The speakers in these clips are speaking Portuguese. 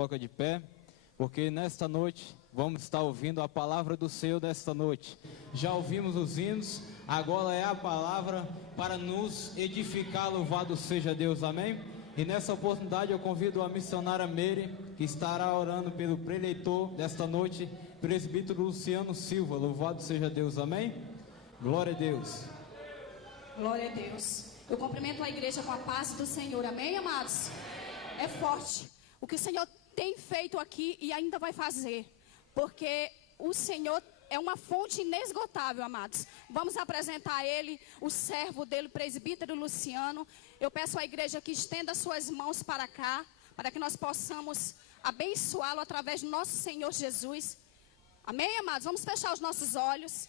Coloca de pé, porque nesta noite vamos estar ouvindo a palavra do Senhor nesta noite. Já ouvimos os hinos, agora é a palavra para nos edificar. Louvado seja Deus, amém? E nessa oportunidade eu convido a missionária Meire, que estará orando pelo preleitor desta noite, presbítero Luciano Silva. Louvado seja Deus, amém? Glória a Deus. Glória a Deus. Eu cumprimento a igreja com a paz do Senhor, amém, amados? É forte o que o Senhor tem feito aqui e ainda vai fazer, porque o Senhor é uma fonte inesgotável, amados. Vamos apresentar a Ele, o servo dele, o presbítero Luciano. Eu peço à igreja que estenda suas mãos para cá, para que nós possamos abençoá-lo através do nosso Senhor Jesus. Amém, amados? Vamos fechar os nossos olhos.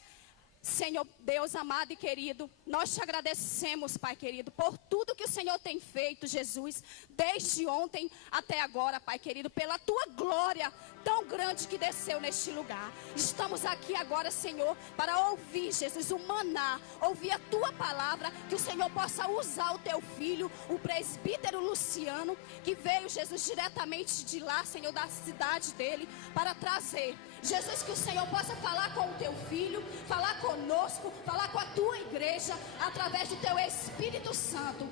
Senhor Deus amado e querido, nós te agradecemos, Pai querido, por tudo que o Senhor tem feito, Jesus, desde ontem até agora, Pai querido, pela tua glória tão grande que desceu neste lugar. Estamos aqui agora, Senhor, para ouvir, Jesus, o maná, ouvir a tua palavra, que o Senhor possa usar o teu filho, o presbítero Luciano, que veio, Jesus, diretamente de lá, Senhor, da cidade dele, para trazer, Jesus, que o Senhor possa falar com o teu filho, falar conosco, falar com a tua igreja, através do teu Espírito Santo.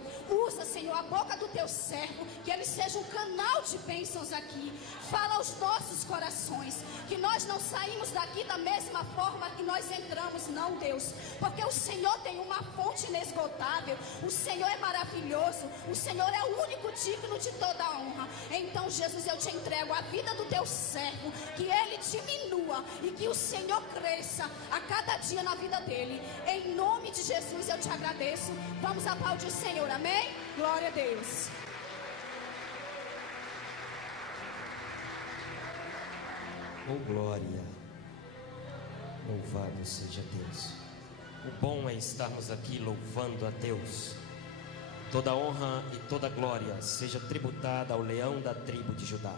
Usa, Senhor, a boca do teu servo, que ele seja um canal de bênçãos aqui. Fala aos nossos corações, que nós não saímos daqui da mesma forma que nós entramos, não, Deus, porque o Senhor tem uma fonte inesgotável, o Senhor é maravilhoso, o Senhor é o único digno de toda a honra. Então, Jesus, eu te entrego a vida do teu servo, que ele diminua e que o Senhor cresça a cada dia na vida dele. Em nome de Jesus eu te agradeço. Vamos aplaudir o Senhor, amém? Glória a Deus. Oh glória, louvado seja Deus. O bom é estarmos aqui louvando a Deus. Toda honra e toda glória seja tributada ao leão da tribo de Judá.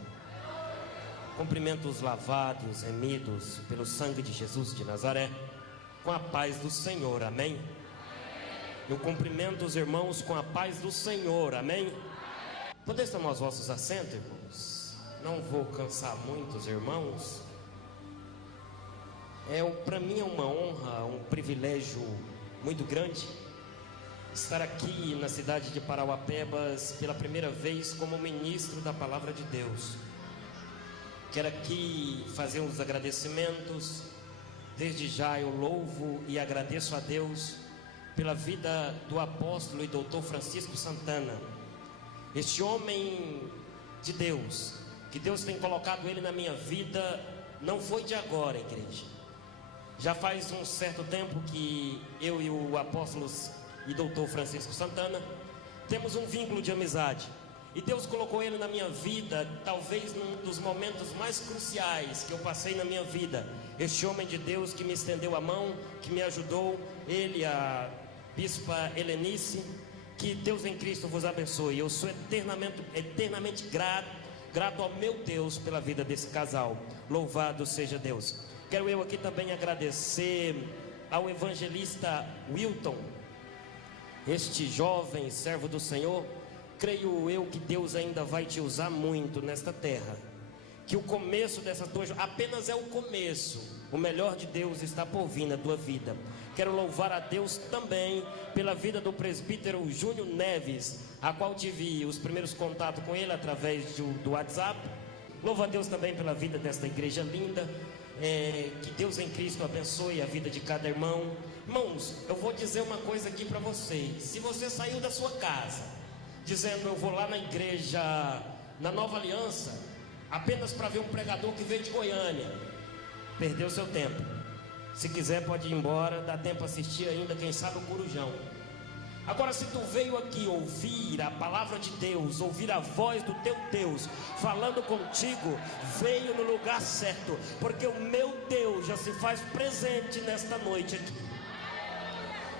Cumprimento os lavados, remidos pelo sangue de Jesus de Nazaré, com a paz do Senhor, amém? Eu cumprimento os irmãos com a paz do Senhor, amém? Podeis tomar os vossos assentos, irmãos? Não vou cansar muito os irmãos. Para mim é uma honra, um privilégio muito grande estar aqui na cidade de Parauapebas pela primeira vez como ministro da palavra de Deus. Quero aqui fazer uns agradecimentos. Desde já eu louvo e agradeço a Deus pela vida do apóstolo e doutor Francisco Santana, este homem de Deus, que Deus tem colocado ele na minha vida. Não foi de agora, igreja. Já faz um certo tempo que eu e o apóstolo e doutor Francisco Santana temos um vínculo de amizade. E Deus colocou ele na minha vida, talvez num dos momentos mais cruciais que eu passei na minha vida. Este homem de Deus que me estendeu a mão, que me ajudou, ele, a bispa Helenice. Que Deus em Cristo vos abençoe. Eu sou eternamente grato ao meu Deus pela vida desse casal. Louvado seja Deus. Quero eu aqui também agradecer ao evangelista Wilton, este jovem servo do Senhor. Creio eu que Deus ainda vai te usar muito nesta terra, que o começo dessa tua apenas é o começo. O melhor de Deus está por vir na tua vida. Quero louvar a Deus também pela vida do presbítero Júnior Neves, a qual tive os primeiros contatos com ele através do WhatsApp. Louvo a Deus também pela vida desta igreja linda. Que Deus em Cristo abençoe a vida de cada irmão. Irmãos, eu vou dizer uma coisa aqui para vocês. Se você saiu da sua casa dizendo eu vou lá na igreja, na Nova Aliança, apenas para ver um pregador que veio de Goiânia, perdeu seu tempo. Se quiser pode ir embora, dá tempo assistir ainda, quem sabe o Corujão. Agora, se tu veio aqui ouvir a palavra de Deus, ouvir a voz do teu Deus falando contigo, veio no lugar certo, porque o meu Deus já se faz presente nesta noite aqui.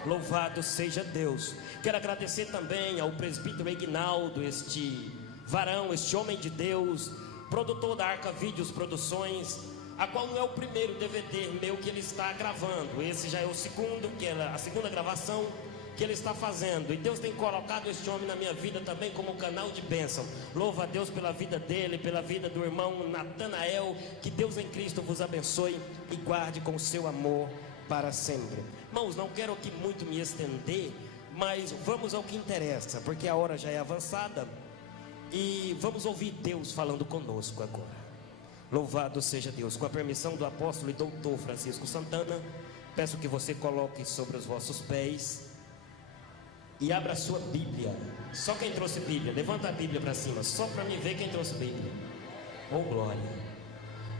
Louvado seja Deus. Quero agradecer também ao presbítero Ignaldo, este varão, este homem de Deus, produtor da Arca Vídeos Produções, a qual não é o primeiro DVD meu que ele está gravando. Esse já é o segundo, que é a segunda gravação. que Ele está fazendo. E Deus tem colocado este homem na minha vida também como canal de bênção. Louva a Deus pela vida dele, pela vida do irmão Natanael. Que Deus em Cristo vos abençoe e guarde com o seu amor para sempre. Irmãos, não quero aqui muito me estender, mas vamos ao que interessa, porque a hora já é avançada. E vamos ouvir Deus falando conosco agora. Louvado seja Deus. Com a permissão do apóstolo e doutor Francisco Santana, peço que você coloque sobre os vossos pés e abra a sua Bíblia. Só quem trouxe Bíblia, levanta a Bíblia para cima, só para me ver quem trouxe Bíblia. Oh glória.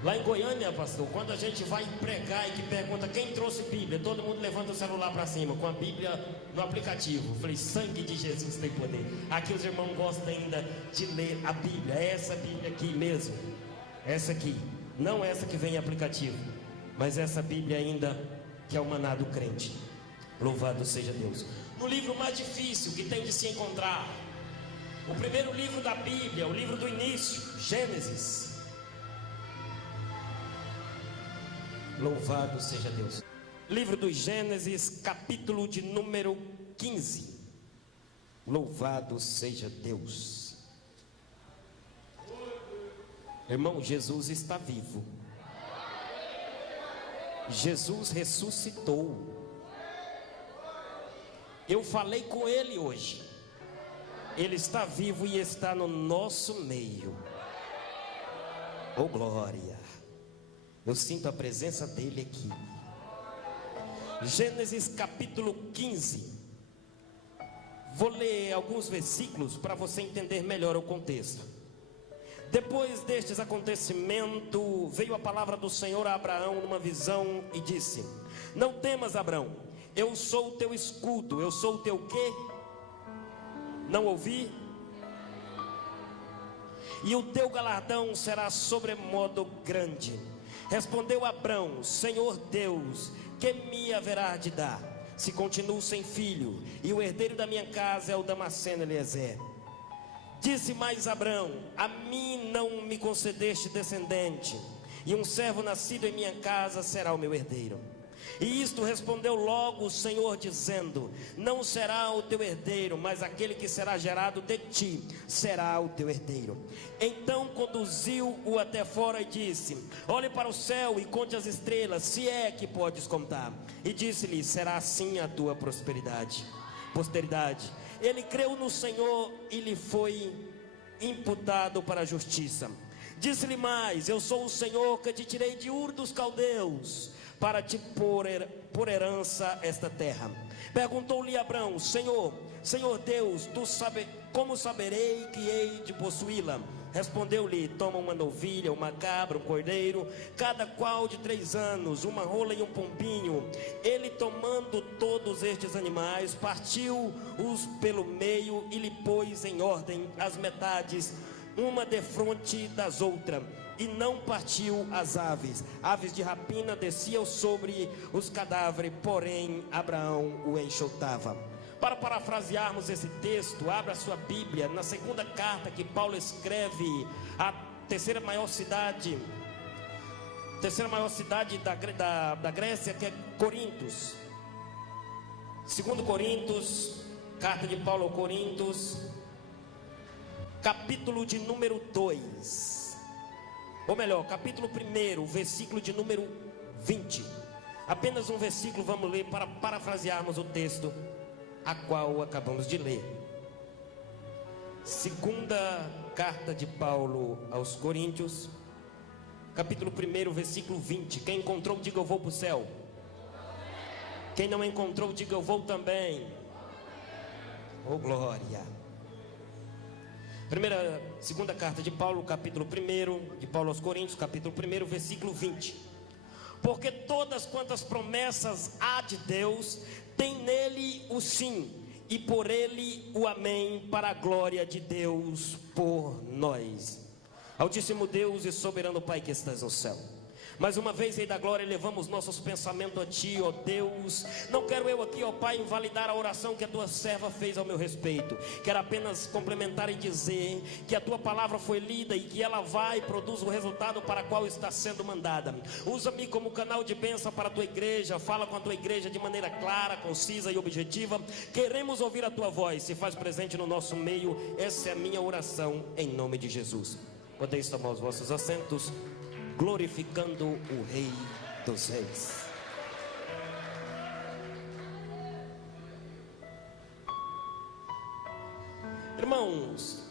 Lá em Goiânia, pastor, quando a gente vai pregar e que pergunta quem trouxe Bíblia, todo mundo levanta o celular para cima com a Bíblia no aplicativo. Falei, sangue de Jesus tem poder. Aqui os irmãos gostam ainda de ler a Bíblia. É essa Bíblia aqui mesmo. Essa aqui, não essa que vem em aplicativo, mas essa Bíblia ainda que é o maná do crente. Louvado seja Deus. No livro mais difícil que tem de se encontrar, o primeiro livro da Bíblia, o livro do início, Gênesis. Louvado seja Deus. Livro do Gênesis, capítulo de número 15. Louvado seja Deus. Irmão, Jesus está vivo. Jesus ressuscitou. Eu falei com Ele hoje. Ele está vivo e está no nosso meio. Oh glória. Eu sinto a presença dele aqui. Gênesis capítulo 15. Vou ler alguns versículos para você entender melhor o contexto. Depois destes acontecimentos, veio a palavra do Senhor a Abraão numa visão e disse: não temas, Abraão, eu sou o teu escudo. Eu sou o teu quê? Não ouvi? E o teu galardão será sobremodo grande. Respondeu Abrão: Senhor Deus, que me haverá de dar, se continuo sem filho, e o herdeiro da minha casa é o Damasceno Eliezer? Disse mais Abrão: a mim não me concedeste descendente, e um servo nascido em minha casa será o meu herdeiro. E isto respondeu logo o Senhor, dizendo: não será o teu herdeiro, mas aquele que será gerado de ti será o teu herdeiro. Então conduziu-o até fora e disse: olhe para o céu e conte as estrelas, se é que podes contar. E disse-lhe: será assim a tua posteridade. Ele creu no Senhor e lhe foi imputado para a justiça. Disse-lhe mais: eu sou o Senhor que te tirei de Ur dos Caldeus, para te pôr por herança esta terra. Perguntou-lhe Abrão: Senhor Deus, como saberei que hei de possuí-la? Respondeu-lhe: toma uma novilha, uma cabra, um cordeiro, cada qual de 3 anos, uma rola e um pombinho. Ele, tomando todos estes animais, partiu-os pelo meio e lhe pôs em ordem as metades, uma defronte das outras. E não partiu as aves. Aves de rapina desciam sobre os cadáveres, porém Abraão o enxotava. Para parafrasearmos esse texto, abra sua Bíblia na segunda carta que Paulo escreve à terceira maior cidade da Grécia, que é Corintos. 2 Coríntios, carta de Paulo aos Coríntios, capítulo de número 2. Ou melhor, capítulo 1, versículo de número 20. Apenas um versículo vamos ler para parafrasearmos o texto a qual acabamos de ler. Segunda carta de Paulo aos Coríntios, capítulo 1, versículo 20. Quem encontrou, diga eu vou para o céu. Quem não encontrou, diga eu vou também. Oh glória. Segunda carta de Paulo, capítulo 1, de Paulo aos Coríntios, capítulo 1, versículo 20. Porque todas quantas promessas há de Deus, tem nele o sim, e por ele o amém, para a glória de Deus por nós. Altíssimo Deus e soberano Pai que estás no céu, Mais uma vez, Rei da Glória, elevamos nossos pensamentos a Ti, ó Deus. Não quero eu aqui, ó Pai, invalidar a oração que a Tua serva fez ao meu respeito. Quero apenas complementar e dizer que a Tua palavra foi lida e que ela vai e produz o resultado para qual está sendo mandada. Usa-me como canal de bênção para a Tua igreja. Fala com a Tua igreja de maneira clara, concisa e objetiva. Queremos ouvir a Tua voz. Se faz presente no nosso meio. Essa é a minha oração em nome de Jesus. Podeis tomar os vossos assentos, glorificando o Rei dos Reis. Irmãos,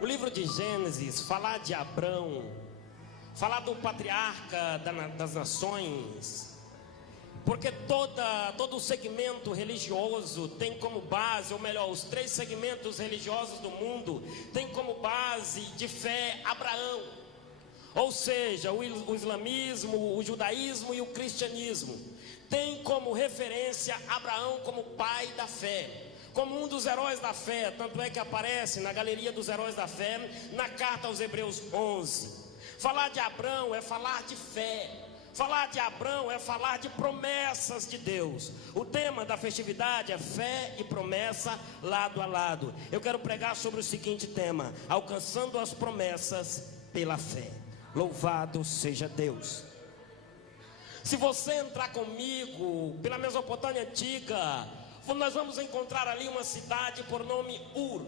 o livro de Gênesis, falar de Abrão, falar do patriarca das nações, porque todo o segmento religioso tem como base, ou melhor, os 3 segmentos religiosos do mundo tem como base de fé Abraão. Ou seja, o islamismo, o judaísmo e o cristianismo tem como referência Abraão como pai da fé, como um dos heróis da fé. Tanto é que aparece na galeria dos heróis da fé, na carta aos Hebreus 11. Falar de Abraão é falar de fé. Falar de Abraão é falar de promessas de Deus. O tema da festividade é fé e promessa lado a lado. Eu quero pregar sobre o seguinte tema: alcançando as promessas pela fé. Louvado seja Deus. Se você entrar comigo pela Mesopotâmia antiga, nós vamos encontrar ali uma cidade por nome Ur,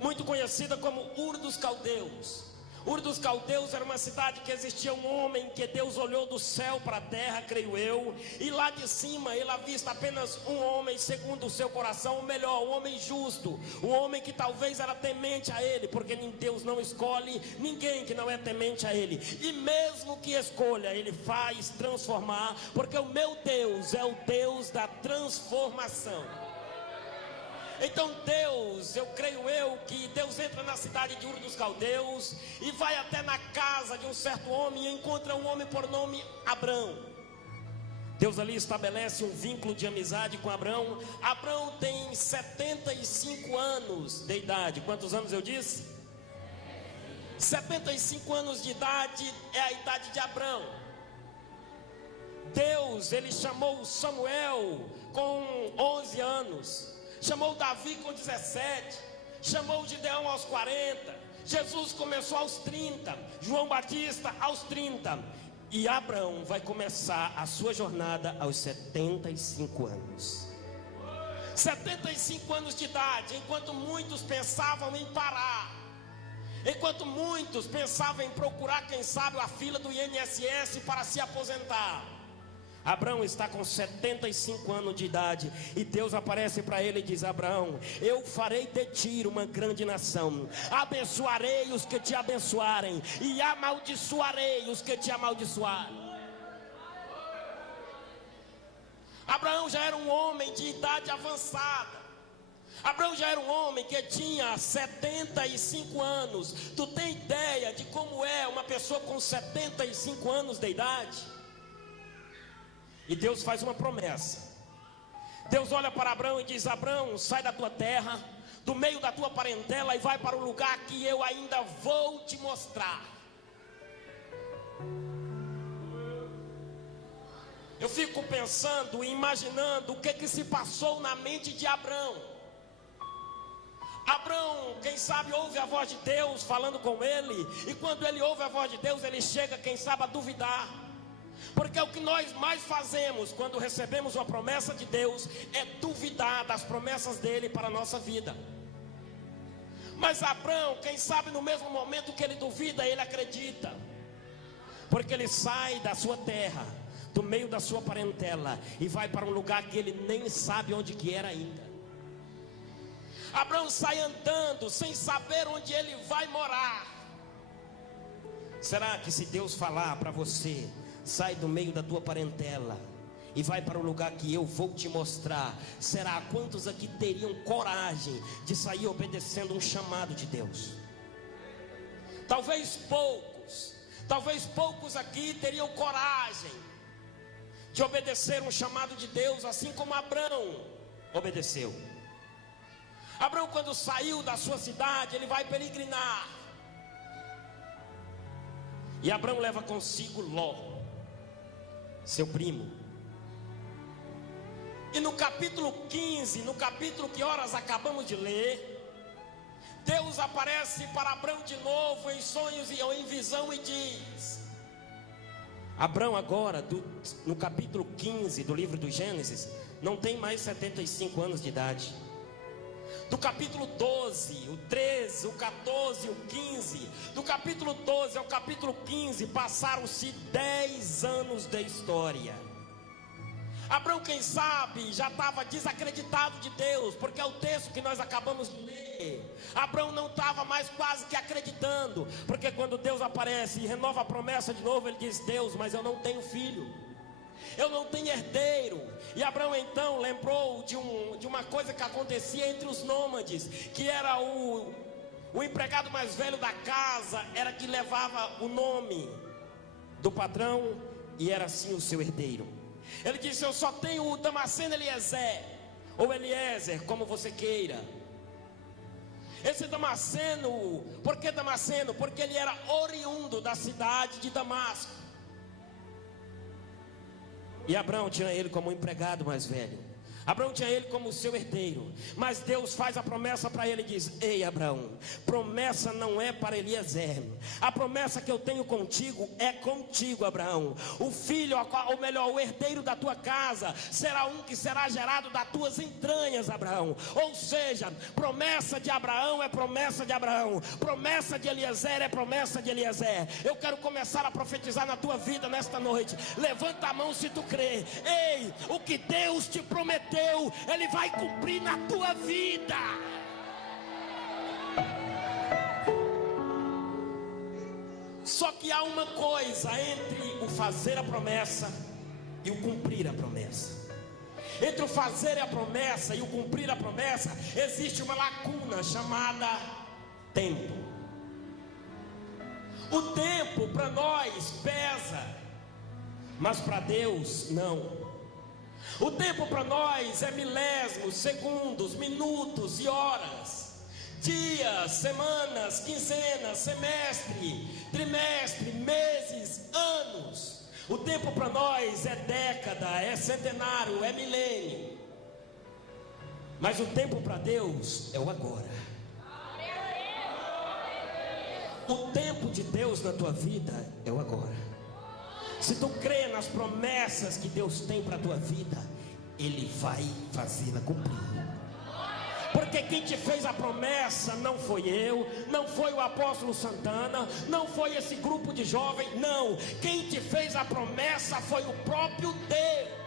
muito conhecida como Ur dos Caldeus. Ur dos Caldeus era uma cidade que existia um homem que Deus olhou do céu para a terra, creio eu, e lá de cima ele avista apenas um homem segundo o seu coração, ou melhor, um homem justo, um homem que talvez era temente a ele, porque Deus não escolhe ninguém que não é temente a ele, e mesmo que escolha, ele faz transformar, porque o meu Deus é o Deus da transformação. Então Deus, eu creio que Deus entra na cidade de Ur dos Caldeus e vai até na casa de um certo homem e encontra um homem por nome Abrão. Deus ali estabelece um vínculo de amizade com Abrão. Abrão tem 75 anos de idade. Quantos anos eu disse? 75 anos de idade é a idade de Abrão. Deus, ele chamou Samuel com 11 anos. Chamou Davi com 17, chamou Gideão aos 40, Jesus começou aos 30, João Batista aos 30, e Abraão vai começar a sua jornada aos 75 anos. 75 anos de idade, enquanto muitos pensavam em parar, enquanto muitos pensavam em procurar, quem sabe, a fila do INSS para se aposentar, Abraão está com 75 anos de idade, e Deus aparece para ele e diz: Abraão, eu farei de ti uma grande nação, abençoarei os que te abençoarem, e amaldiçoarei os que te amaldiçoarem. Abraão já era um homem de idade avançada. Abraão já era um homem que tinha 75 anos. Tu tem ideia de como é uma pessoa com 75 anos de idade? E Deus faz uma promessa. Deus olha para Abraão e diz: Abraão, sai da tua terra, do meio da tua parentela, e vai para o lugar que eu ainda vou te mostrar. Eu fico pensando e imaginando o que se passou na mente de Abraão. Abraão, quem sabe, ouve a voz de Deus falando com ele, e quando ele ouve a voz de Deus, ele chega, quem sabe, a duvidar. Porque o que nós mais fazemos quando recebemos uma promessa de Deus é duvidar das promessas dele para a nossa vida. Mas Abraão, quem sabe, no mesmo momento que ele duvida, ele acredita. Porque ele sai da sua terra, do meio da sua parentela, e vai para um lugar que ele nem sabe onde que era ainda. Abraão sai andando sem saber onde ele vai morar. Será que se Deus falar para você: sai do meio da tua parentela e vai para o lugar que eu vou te mostrar, será quantos aqui teriam coragem de sair obedecendo um chamado de Deus? Talvez poucos aqui teriam coragem de obedecer um chamado de Deus, assim como Abraão obedeceu. Abraão, quando saiu da sua cidade, ele vai peregrinar. E Abraão leva consigo Ló. seu primo. E no capítulo 15, no capítulo que horas acabamos de ler, Deus aparece para Abrão de novo em sonhos e em visão e diz: Abrão agora, no capítulo 15 do livro do Gênesis, não tem mais 75 anos de idade. Do capítulo 12, o 13, o 14, o 15, do capítulo 12 ao capítulo 15, passaram-se 10 anos de história. Abrão, quem sabe, já estava desacreditado de Deus, porque é o texto que nós acabamos de ler. Abrão não estava mais quase que acreditando, porque quando Deus aparece e renova a promessa de novo, ele diz: Deus, mas eu não tenho filho, eu não tenho herdeiro. E Abrão então lembrou de uma coisa que acontecia entre os nômades, que era o empregado mais velho da casa, era que levava o nome do patrão e era assim o seu herdeiro. Ele disse: eu só tenho o Damasceno Eliezer, ou Eliezer, como você queira. Esse Damasceno, por que Damasceno? Porque ele era oriundo da cidade de Damasco. E Abrão tinha ele como empregado mais velho. Abrão tinha ele como seu herdeiro. Mas Deus faz a promessa para ele e diz: ei Abrão, promessa não é para Eliezer. A promessa que eu tenho contigo é contigo, Abraão. O filho, ou melhor, o herdeiro da tua casa será um que será gerado das tuas entranhas, Abraão. Ou seja, promessa de Abraão é promessa de Abraão, promessa de Eliezer é promessa de Eliezer. Eu quero começar a profetizar na tua vida nesta noite. Levanta a mão se tu crê. Ei, o que Deus te prometeu, Ele vai cumprir na tua vida. Só que há uma coisa entre o fazer a promessa e o cumprir a promessa. Entre o fazer a promessa e o cumprir a promessa existe uma lacuna chamada tempo. O tempo para nós pesa, mas para Deus não. O tempo para nós é milésimos, segundos, minutos e horas, dias, semanas, quinzenas, semestre, trimestre, meses, anos. O tempo para nós é década, é centenário, é milênio. Mas o tempo para Deus é o agora. O tempo de Deus na tua vida é o agora. Se tu crê nas promessas que Deus tem para a tua vida, Ele vai fazê-la cumprir. Porque quem te fez a promessa não foi eu, não foi o apóstolo Santana, não foi esse grupo de jovens, não. Quem te fez a promessa foi o próprio Deus.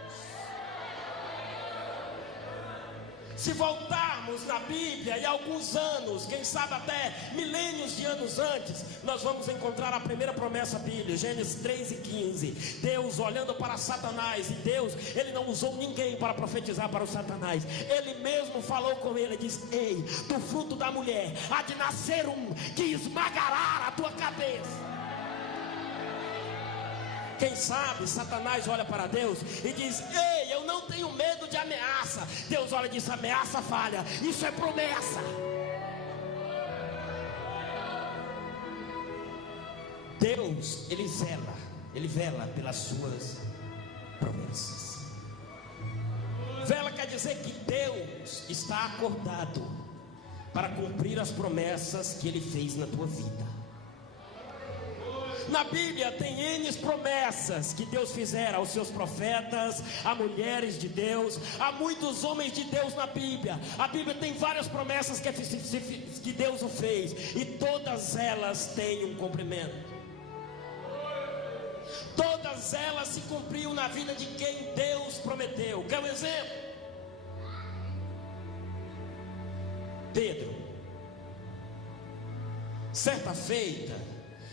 Se voltarmos na Bíblia e alguns anos, quem sabe até milênios de anos antes, nós vamos encontrar a primeira promessa bíblica, Gênesis 3:15. Deus olhando para Satanás, e Deus, Ele não usou ninguém para profetizar para o Satanás. Ele mesmo falou com ele, diz: ei, do fruto da mulher há de nascer um que esmagará a tua cabeça. Quem sabe Satanás olha para Deus e diz: ei, eu não tenho medo de ameaça. Deus olha e diz: ameaça falha, isso é promessa. Deus, Ele vela pelas suas promessas. Vela quer dizer que Deus está acordado para cumprir as promessas que Ele fez na tua vida. Na Bíblia tem N promessas que Deus fizera aos seus profetas, a mulheres de Deus, a muitos homens de Deus na Bíblia. A Bíblia tem várias promessas que Deus o fez, e todas elas têm um cumprimento. Todas elas se cumpriu na vida de quem Deus prometeu. Quer um exemplo? Pedro. Certa feita,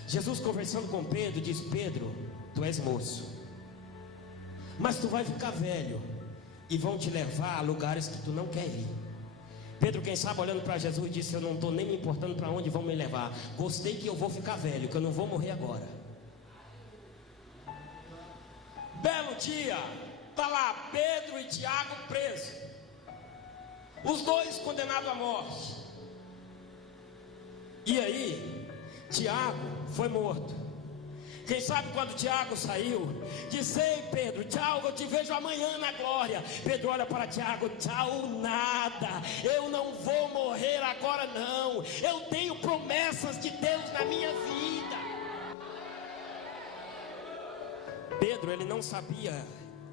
Jesus conversando com Pedro diz: Pedro, tu és moço, mas tu vai ficar velho e vão te levar a lugares que tu não quer ir. Pedro, quem sabe, olhando para Jesus, disse: eu não estou nem me importando para onde vão me levar. Gostei que eu vou ficar velho, que eu não vou morrer agora. Belo dia, está lá Pedro e Tiago presos, os dois condenados à morte. E aí Tiago foi morto. Quem sabe quando Tiago saiu, disse: ei Pedro, tchau, eu te vejo amanhã na glória. Pedro olha para Tiago: tchau nada, eu não vou morrer agora não, eu tenho promessas de Deus na minha vida. Pedro, ele não sabia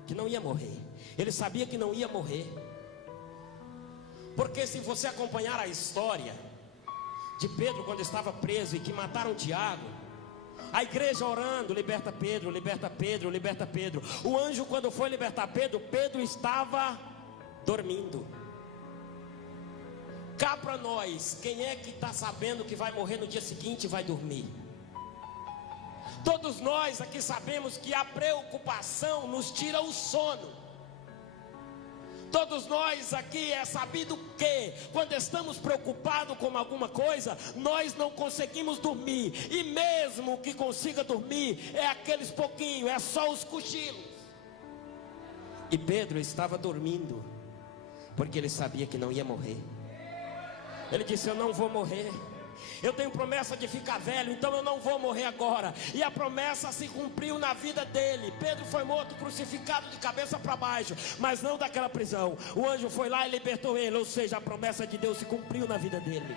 que não ia morrer, ele sabia que não ia morrer, porque se você acompanhar a história de Pedro quando estava preso e que mataram Tiago, a igreja orando: liberta Pedro, liberta Pedro, liberta Pedro. O anjo, quando foi libertar Pedro, Pedro estava dormindo. Cá para nós, quem é que está sabendo que vai morrer no dia seguinte e vai dormir? Todos nós aqui sabemos que a preocupação nos tira o sono. Todos nós aqui é sabido que quando estamos preocupados com alguma coisa, nós não conseguimos dormir. E mesmo que consiga dormir, é aqueles pouquinhos, é só os cochilos. E Pedro estava dormindo, porque ele sabia que não ia morrer. Ele disse: eu não vou morrer, eu tenho promessa de ficar velho, então eu não vou morrer agora. E a promessa se cumpriu na vida dele. Pedro foi morto, crucificado de cabeça para baixo, mas não daquela prisão. O anjo foi lá e libertou ele, ou seja, a promessa de Deus se cumpriu na vida dele.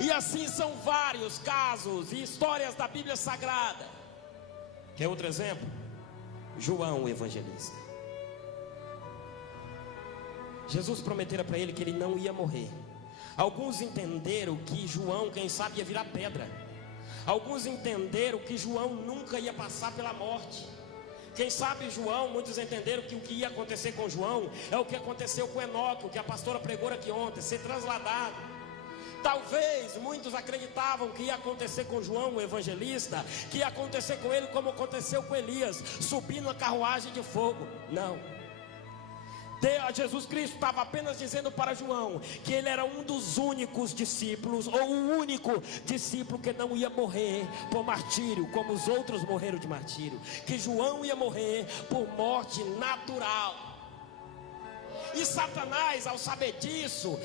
E assim são vários casos e histórias da Bíblia Sagrada. Quer outro exemplo? João o evangelista. Jesus prometera para ele que ele não ia morrer. Alguns entenderam que João, quem sabe, ia virar pedra. Alguns entenderam que João nunca ia passar pela morte. Quem sabe João, muitos entenderam que o que ia acontecer com João é o que aconteceu com Enoque, o que a pastora pregou aqui ontem, ser transladado. Talvez muitos acreditavam que ia acontecer com João o evangelista, que ia acontecer com ele como aconteceu com Elias, subir numa carruagem de fogo. Não. Jesus Cristo estava apenas dizendo para João que ele era um dos únicos discípulos, ou o único discípulo que não ia morrer por martírio, como os outros morreram de martírio. Que João ia morrer por morte natural. E Satanás, ao saber disso,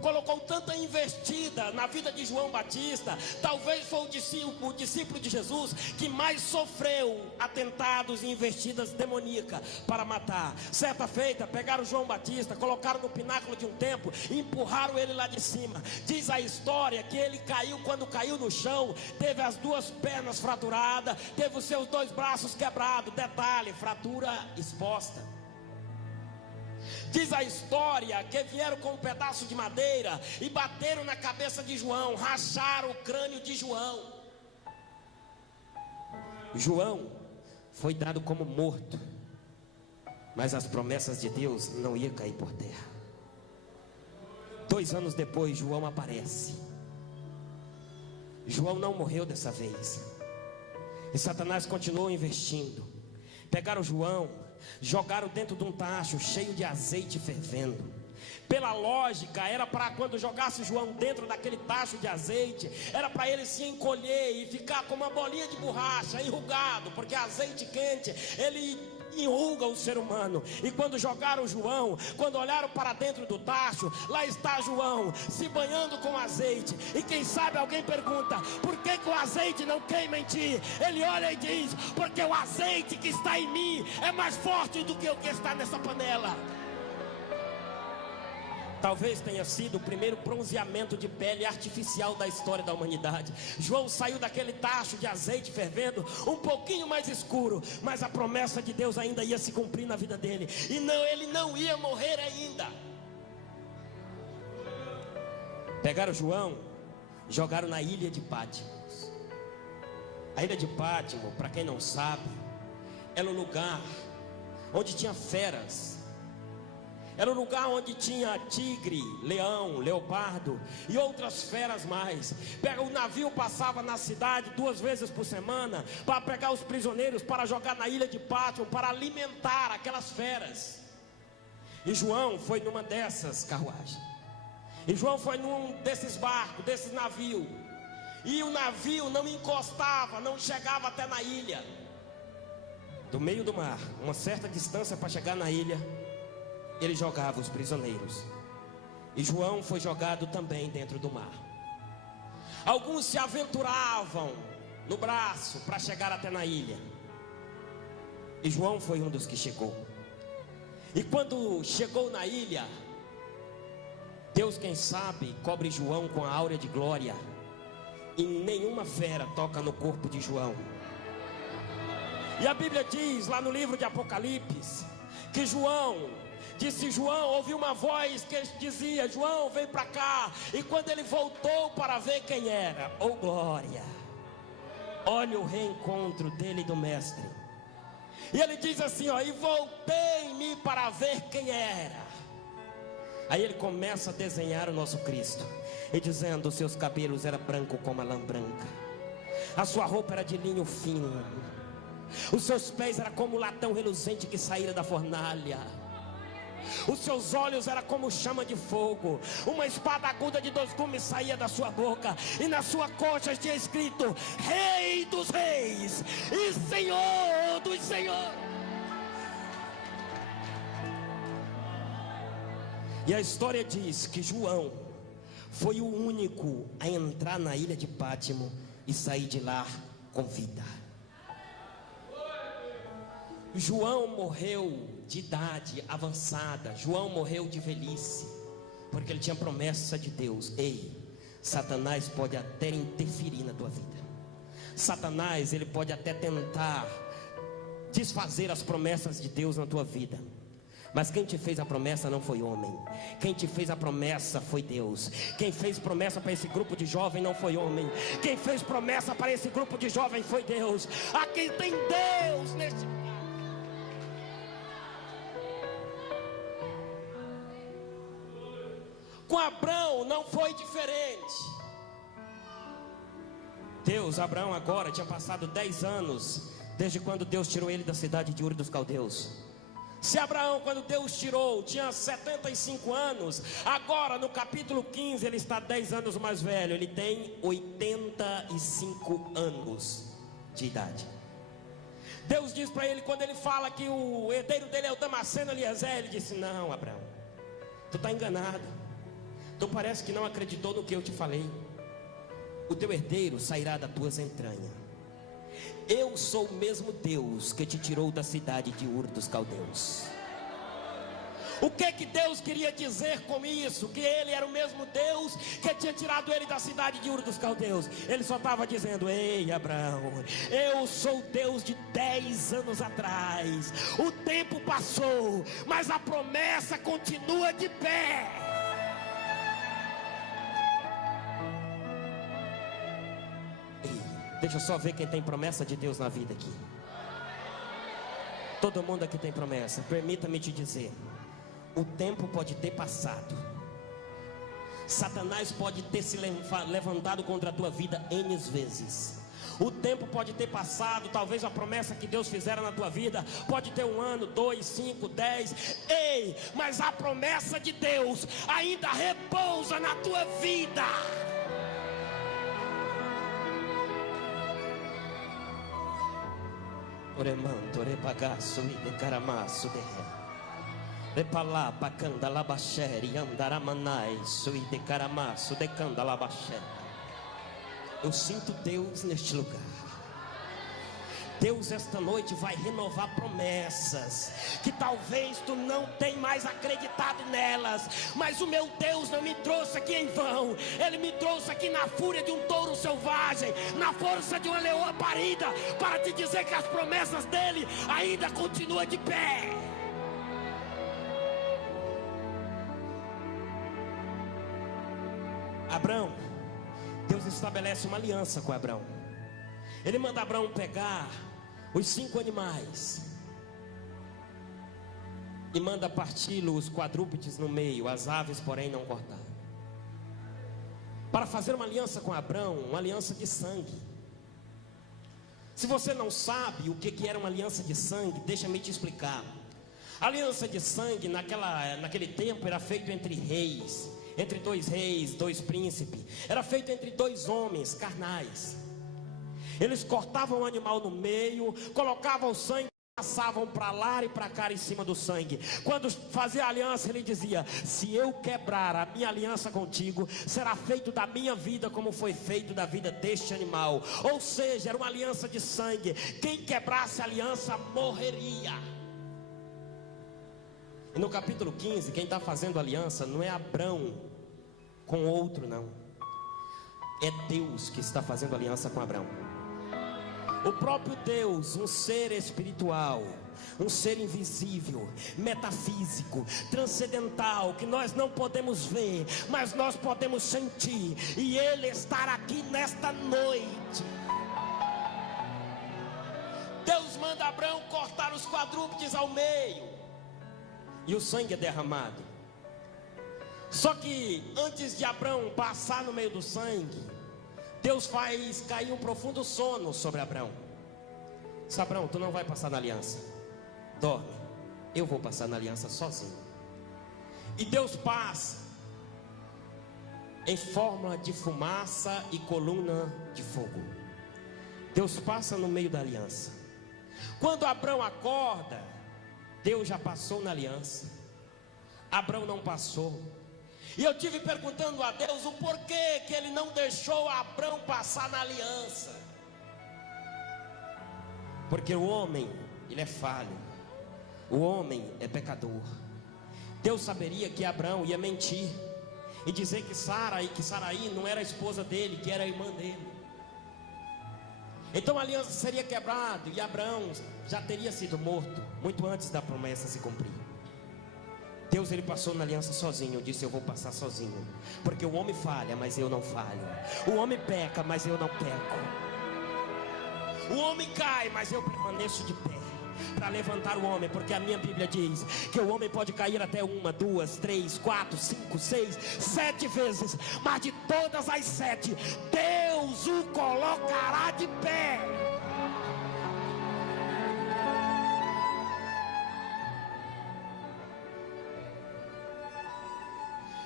colocou tanta investida na vida de João Batista. Talvez foi o discípulo de Jesus que mais sofreu atentados e investidas demoníacas para matar. Certa feita, pegaram João Batista, colocaram no pináculo de um templo e empurraram ele lá de cima. Diz a história que ele caiu, quando caiu no chão, teve as duas pernas fraturadas, teve os seus dois braços quebrados. Detalhe, fratura exposta. Diz a história que vieram com um pedaço de madeira e bateram na cabeça de João, racharam o crânio de João. João foi dado como morto, mas as promessas de Deus não iam cair por terra. 2 anos depois, João aparece. João não morreu dessa vez. E Satanás continuou investindo. Pegaram João, jogaram dentro de um tacho cheio de azeite fervendo. Pela lógica, era para quando jogasse João dentro daquele tacho de azeite, era para ele se encolher e ficar como uma bolinha de borracha, enrugado, porque azeite quente, ele enruga o ser humano. E quando jogaram João, quando olharam para dentro do tacho, lá está João se banhando com azeite. E quem sabe alguém pergunta: por que o azeite não queima em ti? Ele olha e diz: porque o azeite que está em mim é mais forte do que o que está nessa panela. Talvez tenha sido o primeiro bronzeamento de pele artificial da história da humanidade. João saiu daquele tacho de azeite fervendo um pouquinho mais escuro, mas a promessa de Deus ainda ia se cumprir na vida dele. E não, ele não ia morrer ainda. Pegaram João, jogaram na ilha de Pátmos. A ilha de Pátmos, para quem não sabe, era um lugar onde tinha feras. Era um lugar onde tinha tigre, leão, leopardo e outras feras mais. O navio passava na cidade 2 vezes por semana para pegar os prisioneiros, para jogar na ilha de Pátmos, para alimentar aquelas feras. E João foi numa dessas carruagens. E João foi num desses barcos, desses navios. E o navio não encostava, não chegava até na ilha. Do meio do mar, uma certa distância para chegar na ilha, ele jogava os prisioneiros. E João foi jogado também dentro do mar. Alguns se aventuravam no braço para chegar até na ilha. E João foi um dos que chegou. E quando chegou na ilha, Deus, quem sabe, cobre João com a áurea de glória, e nenhuma fera toca no corpo de João. E a Bíblia diz lá no livro de Apocalipse que João ouviu uma voz que dizia: João, vem para cá. E quando ele voltou para ver quem era, oh glória, olha o reencontro dele e do mestre. E ele diz assim, ó: e voltei-me para ver quem era. Aí ele começa a desenhar o nosso Cristo, e dizendo: os seus cabelos eram brancos como a lã branca, a sua roupa era de linho fino, os seus pés eram como latão reluzente que saíra da fornalha, os seus olhos eram como chama de fogo, uma espada aguda de 2 gumes saía da sua boca, e na sua coxa tinha escrito: Rei dos reis e Senhor dos senhores. E a história diz que João foi o único a entrar na ilha de Pátimo e sair de lá com vida. João morreu de idade avançada, João morreu de velhice, porque ele tinha promessa de Deus. Ei, Satanás pode até interferir na tua vida. Satanás, ele pode até tentar desfazer as promessas de Deus na tua vida. Mas quem te fez a promessa não foi homem. Quem te fez a promessa foi Deus. Quem fez promessa para esse grupo de jovens não foi homem. Quem fez promessa para esse grupo de jovens foi Deus. Aqui tem Deus neste lugar. Com Abraão não foi diferente. Abraão agora tinha passado 10 anos desde quando Deus tirou ele da cidade de Ur dos Caldeus. Se Abraão, quando Deus tirou, tinha 75 anos, agora no capítulo 15 ele está 10 anos mais velho. Ele tem 85 anos de idade. Deus diz para ele, quando ele fala que o herdeiro dele é o Damasceno Eliezer, ele disse: não, Abraão, tu está enganado. Tu parece que não acreditou no que eu te falei. O teu herdeiro sairá das tuas entranhas. Eu sou o mesmo Deus que te tirou da cidade de Ur dos Caldeus. O que Deus queria dizer com isso? Que ele era o mesmo Deus que tinha tirado ele da cidade de Ur dos Caldeus. Ele só estava dizendo: ei, Abraão, eu sou Deus de 10 anos atrás. O tempo passou, mas a promessa continua de pé. Deixa eu só ver quem tem promessa de Deus na vida aqui. Todo mundo aqui tem promessa. Permita-me te dizer: o tempo pode ter passado, Satanás pode ter se levantado contra a tua vida N vezes. O tempo pode ter passado, talvez a promessa que Deus fizera na tua vida pode ter 1 ano, 2, 5, 10. Ei, mas a promessa de Deus ainda repousa na tua vida. Oremanto, repagaço e decaramaço de ré. Repalá, pacanda, labaxere, andaramanai, sui decaramaço, decanda, labaxere. Eu sinto Deus neste lugar. Deus esta noite vai renovar promessas que talvez tu não tenha mais acreditado nelas, mas o meu Deus não me trouxe aqui em vão. Ele me trouxe aqui na fúria de um touro selvagem, na força de uma leoa parida, para te dizer que as promessas dele ainda continuam de pé. Abraão, Deus estabelece uma aliança com Abraão. Ele manda Abraão pegar os 5 animais e manda parti os quadrúpedes no meio, as aves porém não cortar, para fazer uma aliança com Abraão, uma aliança de sangue. Se você não sabe o que era uma aliança de sangue, deixa-me te explicar. A aliança de sangue naquele tempo era feita entre reis, entre 2 reis, 2 príncipes. Era feito entre 2 homens carnais. Eles cortavam o animal no meio, colocavam o sangue passavam para lá e para cá em cima do sangue. Quando fazia aliança, ele dizia: se eu quebrar a minha aliança contigo, será feito da minha vida como foi feito da vida deste animal. Ou seja, era uma aliança de sangue. Quem quebrasse a aliança morreria. E no capítulo 15, quem está fazendo aliança não é Abrão com outro, não. É Deus que está fazendo aliança com Abrão. O próprio Deus, um ser espiritual, um ser invisível, metafísico, transcendental, que nós não podemos ver, mas nós podemos sentir. E Ele está aqui nesta noite. Deus manda Abrão cortar os quadrúpedes ao meio, e o sangue é derramado. Só que antes de Abrão passar no meio do sangue, Deus faz cair um profundo sono sobre Abrão. Diz: Abrão, tu não vai passar na aliança. Dorme, eu vou passar na aliança sozinho. E Deus passa em forma de fumaça e coluna de fogo. Deus passa no meio da aliança. Quando Abrão acorda, Deus já passou na aliança. Abrão não passou. E eu tive perguntando a Deus o porquê que Ele não deixou Abrão passar na aliança. Porque o homem, ele é falho. O homem é pecador. Deus saberia que Abrão ia mentir e dizer que Saraí não era a esposa dele, que era a irmã dele. Então a aliança seria quebrada e Abrão já teria sido morto muito antes da promessa se cumprir. Deus, ele passou na aliança sozinho. Disse: eu vou passar sozinho, porque o homem falha, mas eu não falho. O homem peca, mas eu não peco. O homem cai, mas eu permaneço de pé para levantar o homem, porque a minha Bíblia diz que o homem pode cair até 1, 2, 3, 4, 5, 6, 7 vezes, mas de todas as 7 Deus o colocará de pé.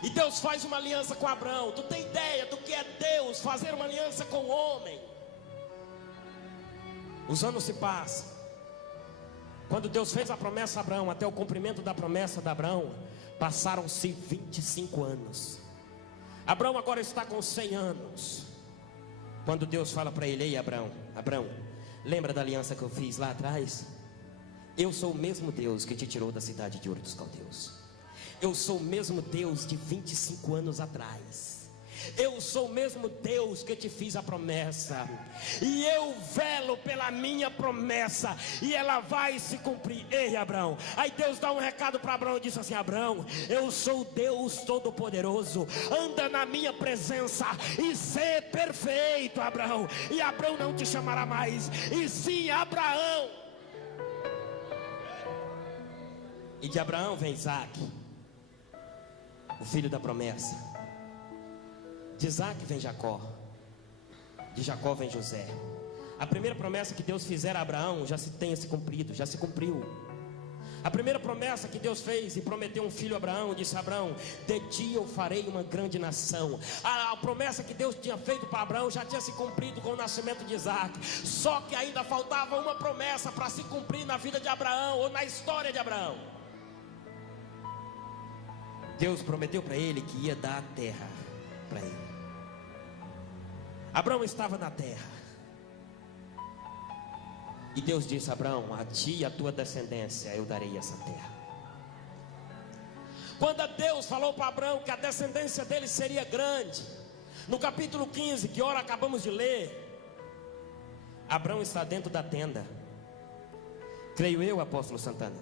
E Deus faz uma aliança com Abrão. Tu tem ideia do que é Deus fazer uma aliança com o homem? Os anos se passam. Quando Deus fez a promessa a Abrão, até o cumprimento da promessa de Abrão, passaram-se 25 anos. Abrão agora está com 100 anos. Quando Deus fala para ele: ei Abrão, lembra da aliança que eu fiz lá atrás? Eu sou o mesmo Deus que te tirou da cidade de Ur dos Caldeus. Eu sou o mesmo Deus de 25 anos atrás. Eu sou o mesmo Deus que te fiz a promessa. E eu velo pela minha promessa, e ela vai se cumprir. Ei Abrão. Aí Deus dá um recado para Abrão e diz assim: Abrão, eu sou Deus Todo-Poderoso. Anda na minha presença e sê perfeito, Abrão. E Abrão não te chamará mais, e sim Abraão. E de Abraão vem Isaac, o filho da promessa. De Isaac vem Jacó. De Jacó vem José. A primeira promessa que Deus fizera a Abraão já se cumprido, já se cumpriu. A primeira promessa que Deus fez e prometeu um filho a Abraão, disse: Abraão, de ti eu farei uma grande nação. A promessa que Deus tinha feito para Abraão já tinha se cumprido com o nascimento de Isaac. Só que ainda faltava uma promessa para se cumprir na vida de Abraão, ou na história de Abraão. Deus prometeu para ele que ia dar a terra para ele. Abraão estava na terra. E Deus disse: Abraão, a ti e a tua descendência eu darei essa terra. Quando Deus falou para Abraão que a descendência dele seria grande, no capítulo 15, que ora acabamos de ler, Abraão está dentro da tenda. Creio eu, apóstolo Santana,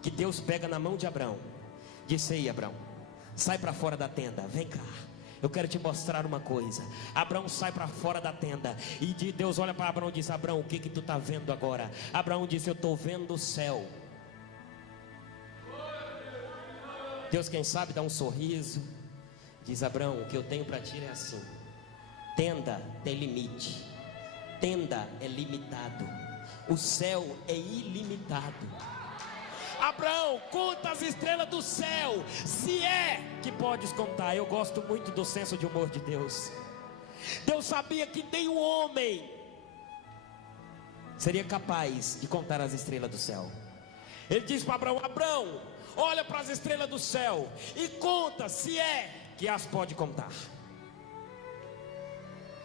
que Deus pega na mão de Abraão, disse: ei Abraão, sai para fora da tenda, vem cá, eu quero te mostrar uma coisa. Abraão sai para fora da tenda, e Deus olha para Abraão e diz: Abraão, o que tu está vendo agora? Abraão disse: eu estou vendo o céu. Deus, quem sabe, dá um sorriso, diz: Abraão, o que eu tenho para ti é assim: tenda tem limite, tenda é limitado, o céu é ilimitado. Abraão, conta as estrelas do céu, se é que podes contar. Eu gosto muito do senso de humor de Deus. Deus sabia que nem o homem seria capaz de contar as estrelas do céu. Ele diz para Abraão: Abraão, olha para as estrelas do céu e conta se é que as pode contar.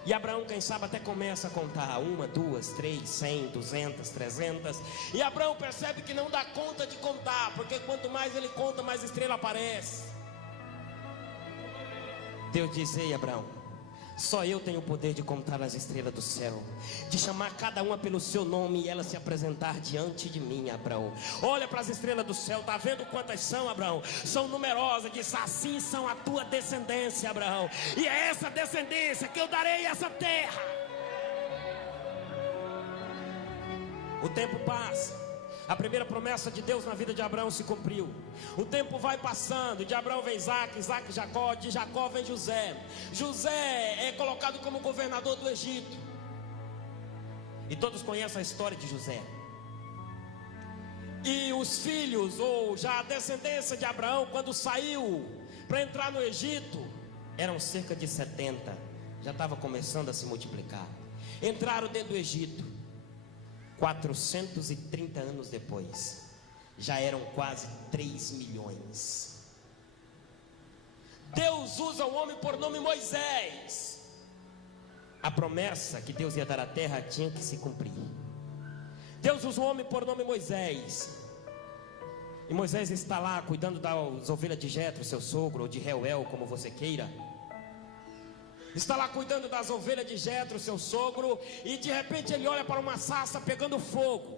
E Abraão, quem sabe, até começa a contar: 1, 2, 3, 100, 200, 300. E Abraão percebe que não dá conta de contar, porque quanto mais ele conta, mais estrela aparece. Deus diz: ei, Abraão, só eu tenho o poder de contar as estrelas do céu, de chamar cada uma pelo seu nome e ela se apresentar diante de mim, Abraão. Olha para as estrelas do céu, está vendo quantas são, Abraão? São numerosas. Diz: assim são a tua descendência, Abraão, e é essa descendência que eu darei essa terra. O tempo passa. A primeira promessa de Deus na vida de Abraão se cumpriu. O tempo vai passando. De Abraão vem Isaac, Isaac Jacó, de Jacó vem José. José é colocado como governador do Egito. E todos conhecem a história de José. E os filhos, ou já a descendência de Abraão, quando saiu para entrar no Egito, eram cerca de 70. Já estava começando a se multiplicar. Entraram dentro do Egito. 430 anos depois, já eram quase 3 milhões. Deus usa um homem por nome Moisés. A promessa que Deus ia dar à terra tinha que se cumprir. Deus usa um homem por nome Moisés. E Moisés está lá cuidando das ovelhas de Jetro, seu sogro, ou de Reuel, como você queira. Está lá cuidando das ovelhas de Jetro, seu sogro, e de repente ele olha para uma sarça pegando fogo.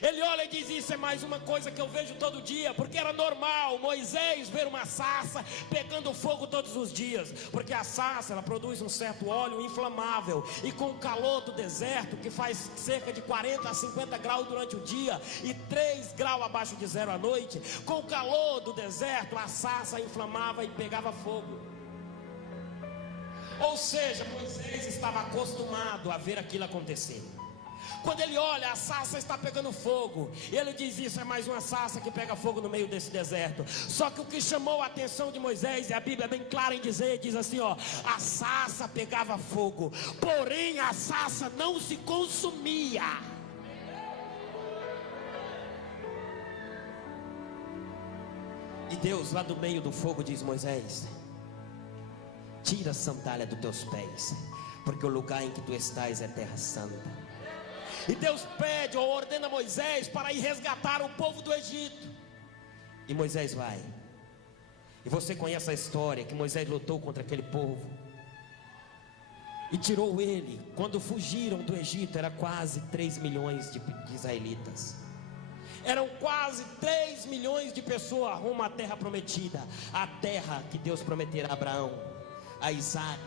Ele olha e diz: isso é mais uma coisa que eu vejo todo dia, porque era normal Moisés ver uma sarça pegando fogo todos os dias, porque a sarça, ela produz um certo óleo inflamável, e com o calor do deserto, que faz cerca de 40 a 50 graus durante o dia, e 3 graus abaixo de zero à noite, com o calor do deserto, a sarça inflamava e pegava fogo. Ou seja, Moisés estava acostumado a ver aquilo acontecer. Quando ele olha, a sarça está pegando fogo, e ele diz: isso é mais uma sarça que pega fogo no meio desse deserto. Só que o que chamou a atenção de Moisés, e a Bíblia é bem clara em dizer, diz assim, ó: a sarça pegava fogo, porém a sarça não se consumia. E Deus lá do meio do fogo diz: Moisés, tira a sandália dos teus pés, porque o lugar em que tu estás é terra santa. E Deus pede ou ordena a Moisés para ir resgatar o povo do Egito. E Moisés vai. E você conhece a história, que Moisés lutou contra aquele povo e tirou ele. Quando fugiram do Egito, era quase 3 milhões de israelitas. Eram quase 3 milhões de pessoas rumo à terra prometida, a terra que Deus prometera a Abraão, a Isaac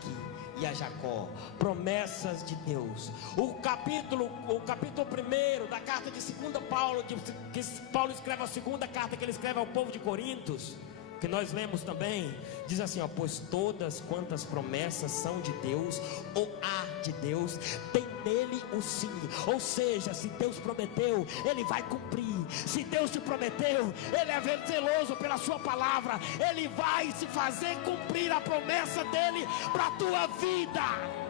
e a Jacó. Promessas de Deus. O capítulo 1 da carta de 2 Paulo, que Paulo escreve, a segunda carta que ele escreve ao povo de Corintos, que nós lemos também, diz assim, ó: pois todas quantas promessas são de Deus, ou há de Deus, tem nele o sim. Ou seja, se Deus prometeu, Ele vai cumprir. Se Deus te prometeu, Ele é zeloso pela sua palavra, Ele vai se fazer cumprir a promessa dEle para a tua vida.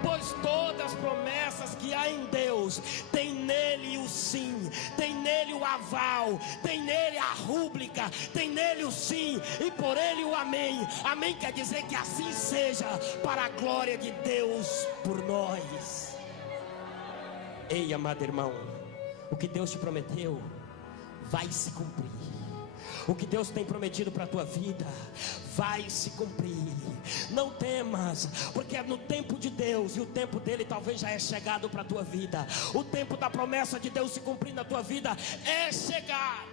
Pois todas as promessas que há em Deus, tem nele o sim, tem nele o aval, tem nele a rúbrica, tem nele o sim, e por ele o amém. Amém quer dizer que assim seja, para a glória de Deus por nós. Ei, amado irmão, o que Deus te prometeu vai se cumprir. O que Deus tem prometido para a tua vida vai se cumprir. Não temas, porque é no tempo de Deus, e o tempo dele talvez já é chegado para a tua vida. O tempo da promessa de Deus se cumprir na tua vida é chegar.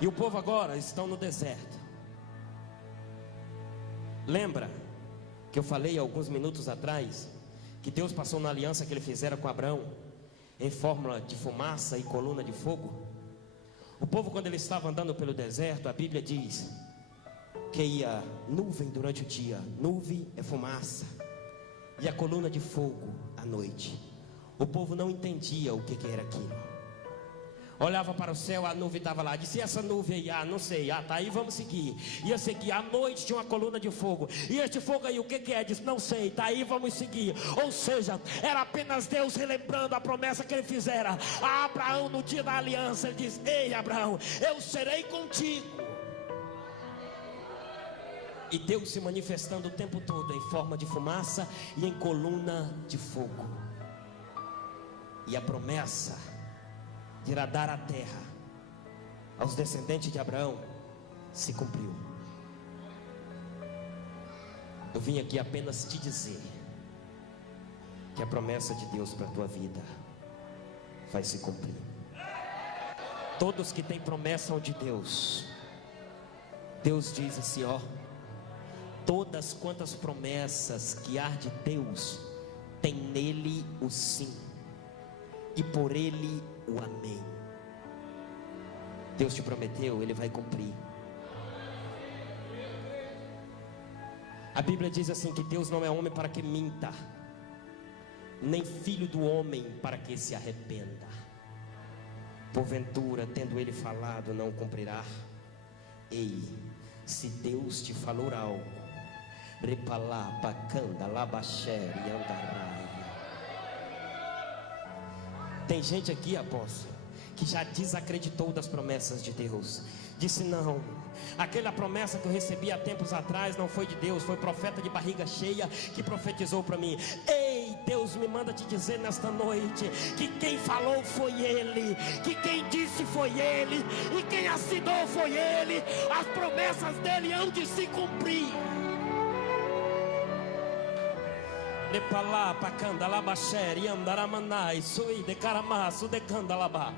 E o povo agora estão no deserto. Lembra que eu falei alguns minutos atrás que Deus passou na aliança que ele fizera com Abraão, em forma de fumaça e coluna de fogo? O povo, quando ele estava andando pelo deserto, a Bíblia diz que ia nuvem durante o dia, nuvem é fumaça, e a coluna de fogo à noite. O povo não entendia o que era aquilo. Olhava para o céu, a nuvem estava lá. Disse: essa nuvem aí? Ah, não sei. Ah, tá aí, vamos seguir. Ia seguir. À noite tinha uma coluna de fogo. E este fogo aí, o que é? Disse: não sei. Tá aí, vamos seguir. Ou seja, era apenas Deus relembrando a promessa que ele fizera a Abraão no dia da aliança. Ele diz: ei, Abraão, eu serei contigo. E Deus se manifestando o tempo todo em forma de fumaça e em coluna de fogo. E a promessa de irá dar a terra aos descendentes de Abraão se cumpriu. Eu vim aqui apenas te dizer que a promessa de Deus para a tua vida vai se cumprir. Todos que têm promessa de Deus, Deus diz assim: ó, todas quantas promessas que há de Deus, tem nele o sim, e por ele o amém. Deus te prometeu, ele vai cumprir. A Bíblia diz assim: que Deus não é homem para que minta, nem filho do homem para que se arrependa. Porventura, tendo ele falado, não cumprirá? Ei, se Deus te falou algo, repalá, bacanda, labaxer e andarai. Tem gente aqui, apóstolo, que já desacreditou das promessas de Deus. Disse: não, aquela promessa que eu recebi há tempos atrás não foi de Deus, foi profeta de barriga cheia que profetizou para mim. Ei, Deus me manda te dizer nesta noite que quem falou foi Ele, que quem disse foi Ele, e quem assinou foi Ele. As promessas dele hão de se cumprir. Lepalá, pacanda, labaxer, andaramanai, sui de caramaço, de candalabá.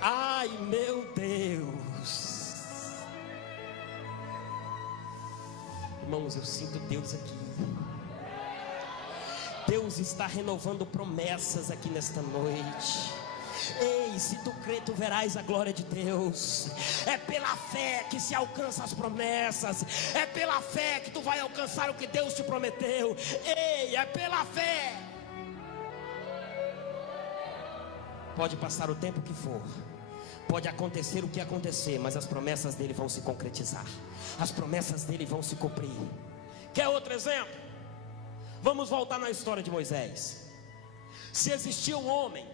Ai, meu Deus. Irmãos, eu sinto Deus aqui. Deus está renovando promessas aqui nesta noite. Ei, se tu crê, tu verás a glória de Deus. É pela fé que se alcança as promessas. É pela fé que tu vai alcançar o que Deus te prometeu. Ei, é pela fé. Pode passar o tempo que for, pode acontecer o que acontecer, mas as promessas dele vão se concretizar. As promessas dele vão se cumprir. Quer outro exemplo? Vamos voltar na história de Moisés. Se existia um homem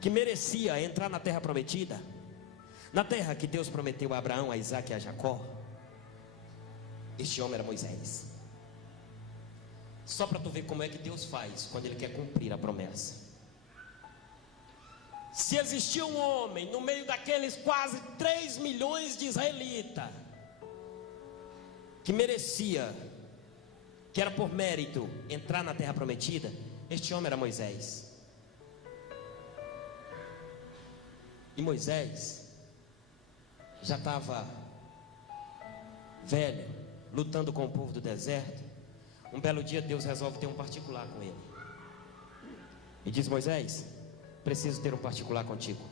que merecia entrar na terra prometida, na terra que Deus prometeu a Abraão, a Isaac e a Jacó, este homem era Moisés. Só para tu ver como é que Deus faz quando Ele quer cumprir a promessa. Se existia um homem no meio daqueles quase 3 milhões de israelitas que merecia, que era por mérito entrar na terra prometida, este homem era Moisés. E Moisés já estava velho, lutando com o povo do deserto. Um belo dia Deus resolve ter um particular com ele. E diz: Moisés, preciso ter um particular contigo.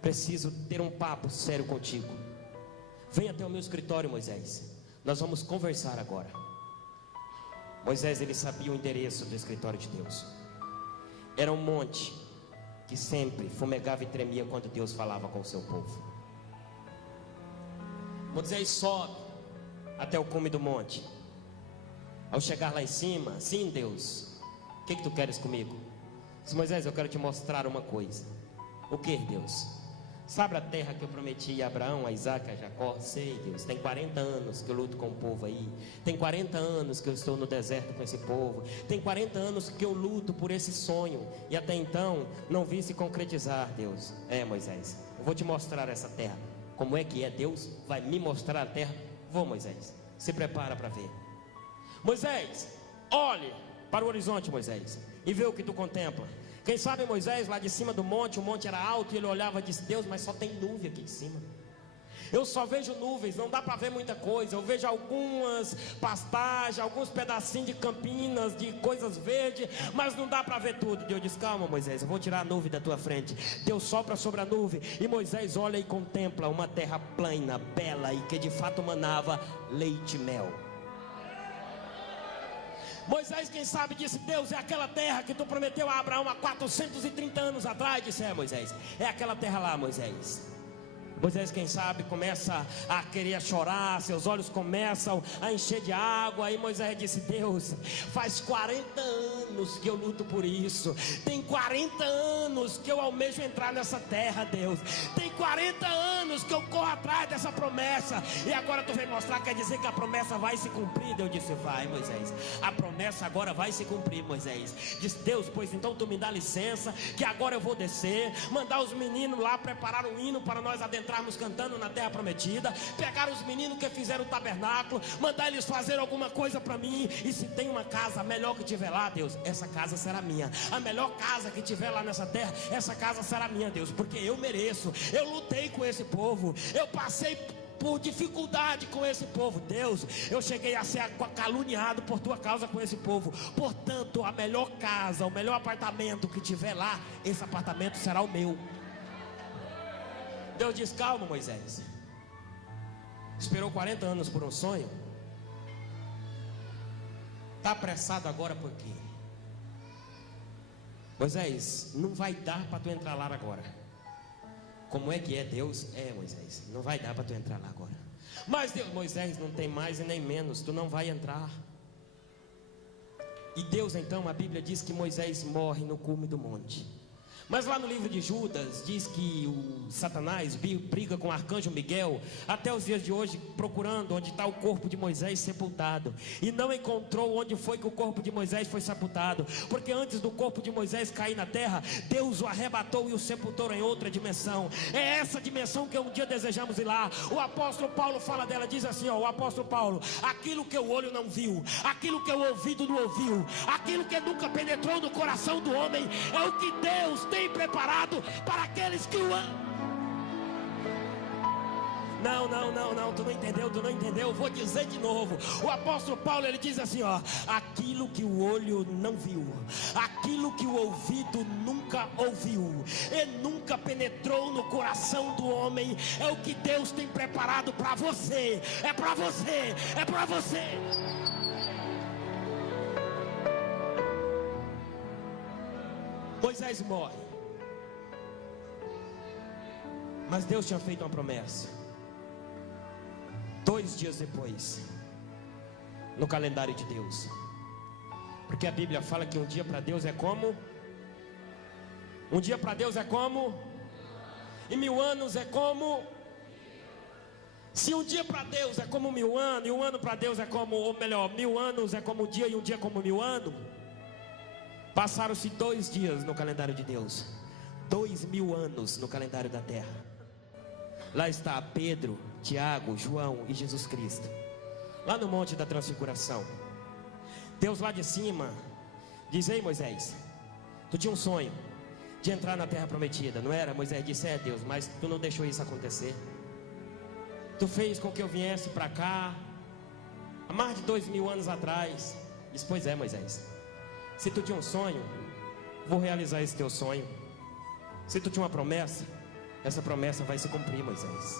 Preciso ter um papo sério contigo. Vem até o meu escritório, Moisés. Nós vamos conversar agora. Moisés, ele sabia o endereço do escritório de Deus. Era um monte que sempre fumegava e tremia quando Deus falava com o seu povo. Moisés sobe até o cume do monte. Ao chegar lá em cima: sim, Deus, o que tu queres comigo? Diz: Moisés, eu quero te mostrar uma coisa. O que, Deus? Sabe a terra que eu prometi a Abraão, a Isaac, a Jacó? Sei, Deus, tem 40 anos que eu luto com o povo aí. Tem 40 anos que eu estou no deserto com esse povo. Tem 40 anos que eu luto por esse sonho, e até então não vi se concretizar, Deus. É, Moisés, eu vou te mostrar essa terra. Como é que é? Deus vai me mostrar a terra. Vou, Moisés, se prepara para ver. Moisés, olhe para o horizonte, Moisés, e vê o que tu contempla. Quem sabe Moisés, lá de cima do monte, o monte era alto, e ele olhava e disse: Deus, mas só tem nuvem aqui em cima. Eu só vejo nuvens, não dá para ver muita coisa. Eu vejo algumas pastagens, alguns pedacinhos de campinas, de coisas verdes, mas não dá para ver tudo. Deus diz: calma, Moisés, eu vou tirar a nuvem da tua frente. Deus sopra sobre a nuvem, e Moisés olha e contempla uma terra plana, bela, e que de fato manava leite e mel. Moisés, quem sabe, disse: Deus, é aquela terra que tu prometeu a Abraão há 430 anos atrás. Disse: é, Moisés, é aquela terra lá, Moisés. Moisés, quem sabe, começa a querer chorar, seus olhos começam a encher de água. Aí Moisés disse: Deus, faz 40 anos que eu luto por isso. Tem 40 anos que eu almejo entrar nessa terra, Deus. Tem 40 anos que eu corro atrás dessa promessa. E agora tu vem mostrar, quer dizer que a promessa vai se cumprir? Deus disse: vai, Moisés, a promessa agora vai se cumprir, Moisés. Disse Deus: pois então tu me dá licença, que agora eu vou descer, mandar os meninos lá preparar um hino para nós adentrarmos cantando na terra prometida, pegar os meninos que fizeram o tabernáculo, mandar eles fazer alguma coisa para mim. E se tem uma casa melhor que tiver lá, Deus, essa casa será minha. A melhor casa que tiver lá nessa terra, essa casa será minha, Deus, porque eu mereço. Eu lutei com esse povo, eu passei por dificuldade com esse povo, Deus. Eu cheguei a ser caluniado por tua causa com esse povo. Portanto, a melhor casa, o melhor apartamento que tiver lá, esse apartamento será o meu. Deus diz: calma, Moisés. Esperou 40 anos por um sonho. Está apressado agora por quê? Moisés, não vai dar para tu entrar lá agora. Como é que é, Deus? É, Moisés, não vai dar para tu entrar lá agora. Mas Deus, Moisés, não tem mais e nem menos, tu não vai entrar. E Deus então, a Bíblia diz que Moisés morre no cume do monte. Mas lá no livro de Judas diz que o Satanás briga com o arcanjo Miguel até os dias de hoje, procurando onde está o corpo de Moisés sepultado, e não encontrou onde foi que o corpo de Moisés foi sepultado, porque antes do corpo de Moisés cair na terra, Deus o arrebatou e o sepultou em outra dimensão. É essa dimensão que um dia desejamos ir lá. O apóstolo Paulo fala dela, diz assim, ó, o apóstolo Paulo: aquilo que o olho não viu, aquilo que o ouvido não ouviu, aquilo que nunca penetrou no coração do homem, é o que Deus tem preparado para aqueles que o amam. Não, tu não entendeu, vou dizer de novo. O apóstolo Paulo, ele diz assim, ó: aquilo que o olho não viu, aquilo que o ouvido nunca ouviu e nunca penetrou no coração do homem, é o que Deus tem preparado para você. É para você, é para você. Moisés morre, mas Deus tinha feito uma promessa. 2 dias depois, no calendário de Deus, porque a Bíblia fala que um dia para Deus é como? Um dia para Deus é como? E 1000 anos é como? Se um dia para Deus é como 1000 anos, e um ano para Deus é como, ou melhor, 1000 anos é como um dia e um dia é como 1000 anos, passaram-se 2 dias no calendário de Deus, 2000 anos no calendário da terra. Lá está Pedro, Tiago, João e Jesus Cristo, lá no monte da transfiguração. Deus lá de cima diz: ei Moisés, tu tinha um sonho de entrar na terra prometida, não era? Moisés disse: é Deus, mas tu não deixou isso acontecer. Tu fez com que eu viesse para cá há mais de 2000 anos atrás. Diz: pois é, Moisés, se tu tinha um sonho, vou realizar esse teu sonho. Se tu tinha uma promessa, essa promessa vai se cumprir, Moisés.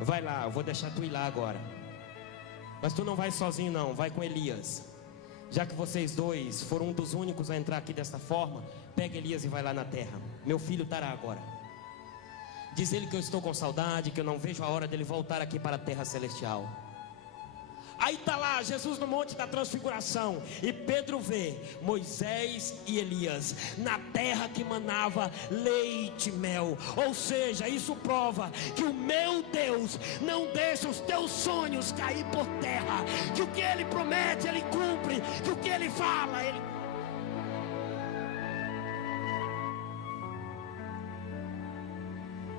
Vai lá, eu vou deixar tu ir lá agora. Mas tu não vai sozinho não, vai com Elias. Já que vocês dois foram um dos únicos a entrar aqui desta forma, pega Elias e vai lá na terra. Meu filho estará agora. Diz ele que eu estou com saudade, que eu não vejo a hora dele voltar aqui para a terra celestial. Aí está lá Jesus no monte da transfiguração, e Pedro vê Moisés e Elias na terra que manava leite e mel. Ou seja, isso prova que o meu Deus não deixa os teus sonhos cair por terra, que o que Ele promete Ele cumpre, que o que Ele fala Ele...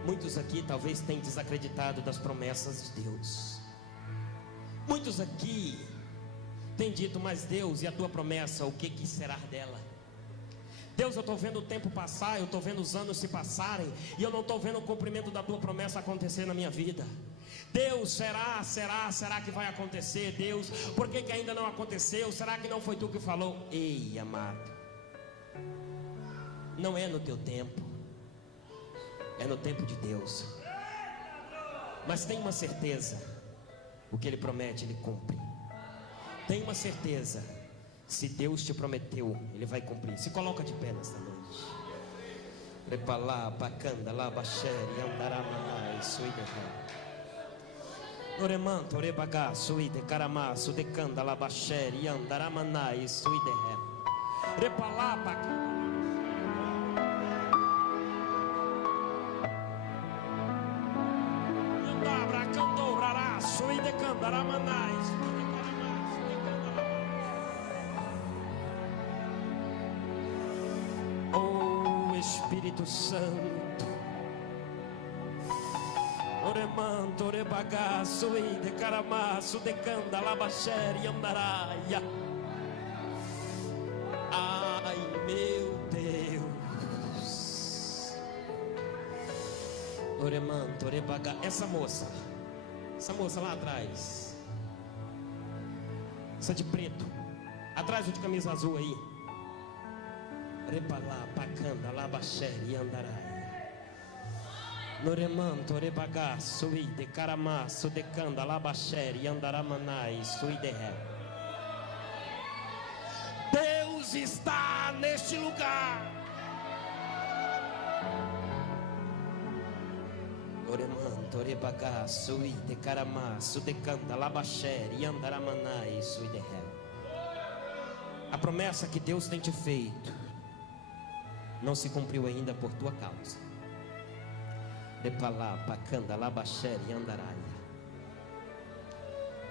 Muitos aqui talvez tenham desacreditado das promessas de Deus. Muitos aqui têm dito: mas Deus, e a tua promessa, o que será dela? Deus, eu estou vendo o tempo passar, eu estou vendo os anos se passarem, e eu não estou vendo o cumprimento da tua promessa acontecer na minha vida. Deus, será que vai acontecer? Deus, por que ainda não aconteceu? Será que não foi tu que falou? Ei, amado, não é no teu tempo, é no tempo de Deus. Mas tem uma certeza: o que Ele promete Ele cumpre. Tem uma certeza: Se Deus te prometeu, Ele vai cumprir. Se coloca de pé nesta noite. Repalá, pacanda, labaxere, andaramanai, suiderra. Oremanto, orebagá, suide, caramá, sudecanda, labaxere, andaramanai, suiderra. Repalá, pacanda. Andabra, candorará, suidecanda, ramanai, Espírito Santo, oremanto, orebagaço, de caramaço, de canda, labaxere, andaraia. Ai, meu Deus, oremanto, orebaga. Essa moça lá atrás, essa de preto, atrás do de camisa azul aí. Repalá, pacanda, labaxere, andaraia. Noremanto, rebagá, suide, caramaço, decanda, labaxere, andaramanai, suiderré. Deus está neste lugar. Noremanto, rebagá, suide, caramaço, decanda, labaxere, andaramanai, suiderré. A promessa que Deus tem te feito não se cumpriu ainda por tua causa. Repalá, pacanda, labaxere, andaraia.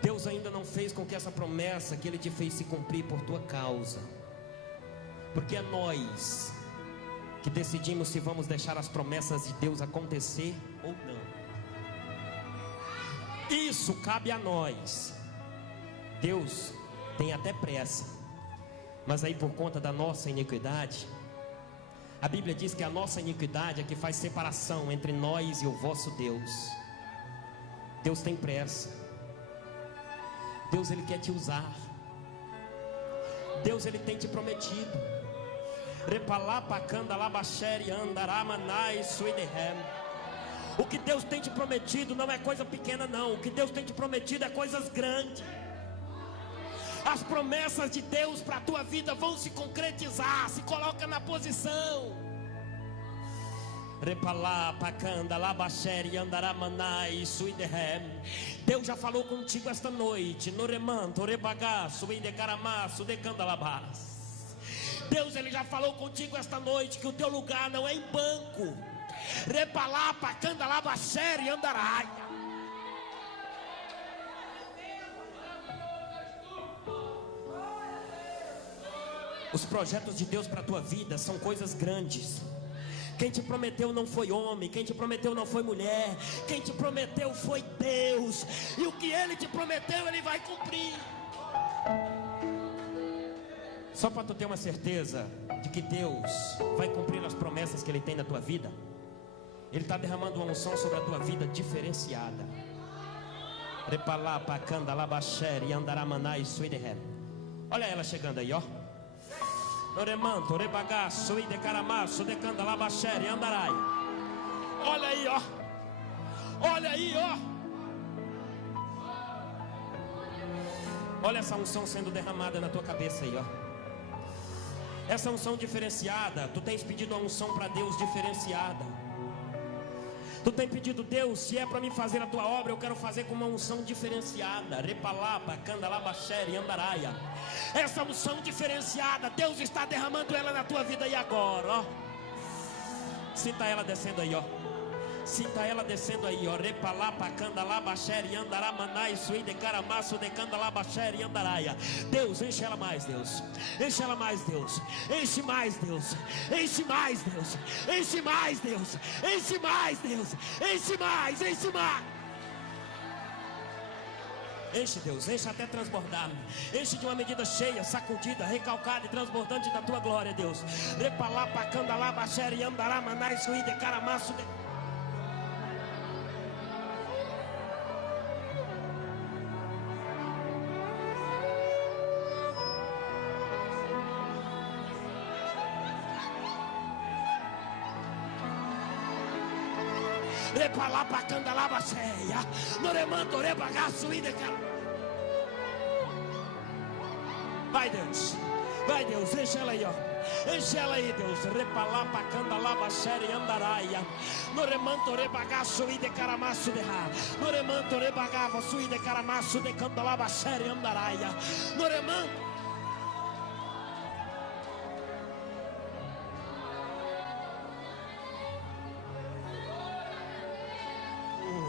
Deus ainda não fez com que essa promessa que Ele te fez se cumprir por tua causa. Porque é nós que decidimos se vamos deixar as promessas de Deus acontecer ou não. Isso cabe a nós. Deus tem até pressa, mas aí por conta da nossa iniquidade, a Bíblia diz que a nossa iniquidade é que faz separação entre nós e o vosso Deus. Deus tem pressa. Deus, Ele quer te usar. Deus, Ele tem te prometido. Repalá, pacanda, labaxere, andaramanai, suiderrem. O que Deus tem te prometido não é coisa pequena não. O que Deus tem te prometido é coisas grandes. As promessas de Deus para a tua vida vão se concretizar. Se coloca na posição. Repalá, pacanda, labaxere, andaramanai, suiderrem. Deus já falou contigo esta noite. Noremanto, rebagaço, indecaramaço, decandalabás. Deus, Ele já falou contigo esta noite que o teu lugar não é em banco. Repalá, pacanda, labaxere, andaraia. Os projetos de Deus para a tua vida são coisas grandes. Quem te prometeu não foi homem, quem te prometeu não foi mulher, quem te prometeu foi Deus. E o que Ele te prometeu, Ele vai cumprir. Só para tu ter uma certeza de que Deus vai cumprir as promessas que Ele tem na tua vida, Ele está derramando uma unção sobre a tua vida diferenciada. Repalá, pacanda, labaxere, andaramanai, suiderrem. Olha ela chegando aí, ó. Noremanto, rebagaço, idecaramaço, decanda, labaxere, andarai. Olha aí, ó. Olha aí, ó. Olha essa unção sendo derramada na tua cabeça aí, ó. Essa unção diferenciada. Tu tens pedido uma unção para Deus diferenciada. Tu tem pedido, Deus, se é para mim fazer a tua obra, eu quero fazer com uma unção diferenciada. Repalapa, candalabaxere, andaraia. Essa unção diferenciada, Deus está derramando ela na tua vida aí agora, ó. Sinta ela descendo aí, ó. Sinta ela descendo aí, ó. Repalapa, candalabaxere, andaramanai, suide, caramaço, de candalabaxere, andaraia. Deus, enche ela mais, Deus. Enche ela mais, Deus. Enche mais, Deus. Enche mais, Deus. Enche mais, Deus. Enche mais, Deus. Enche mais, enche mais. Enche, Deus, enche até transbordar. Enche de uma medida cheia, sacudida, recalcada e transbordante da tua glória, Deus. Repalapa, candalabaxere, andaramanai, suide, caramaço, de... Repalapa, candalabaxeia, noremanto, rebagaço, idecara. Vai, Deus. Vai, Deus, enche ela aí, ó. Enche ela aí, Deus. Repalá, pacanda, lava, xere, andaraia. No remanto, rebagaço e de caramaço de ra. No remanto, rebagava, sui de caramaço de candalaba, xere, andaraia. No remanto.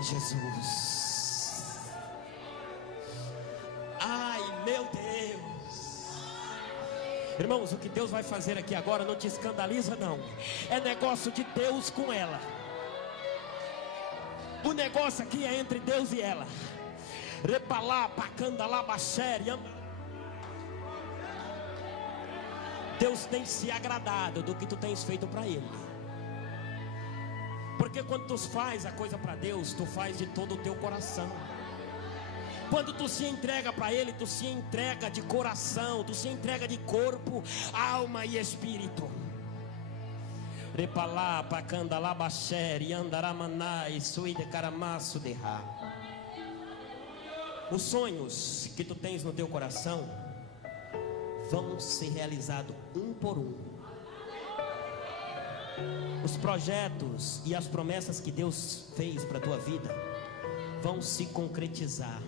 Jesus. Ai, meu Deus. Irmãos, o que Deus vai fazer aqui agora não te escandaliza, não. É negócio de Deus com ela. O negócio aqui é entre Deus e ela. Repalá, pacanda, labaxere. Deus tem se agradado do que tu tens feito para Ele. Porque quando tu faz a coisa para Deus, tu faz de todo o teu coração. Quando tu se entrega para Ele, tu se entrega de coração, tu se entrega de corpo, alma e espírito. Repalá, pacanda, labaxere, andaramanai, sui de caramaço de ra. Os sonhos que tu tens no teu coração vão ser realizados um por um. Os projetos e as promessas que Deus fez para a tua vida vão se concretizar.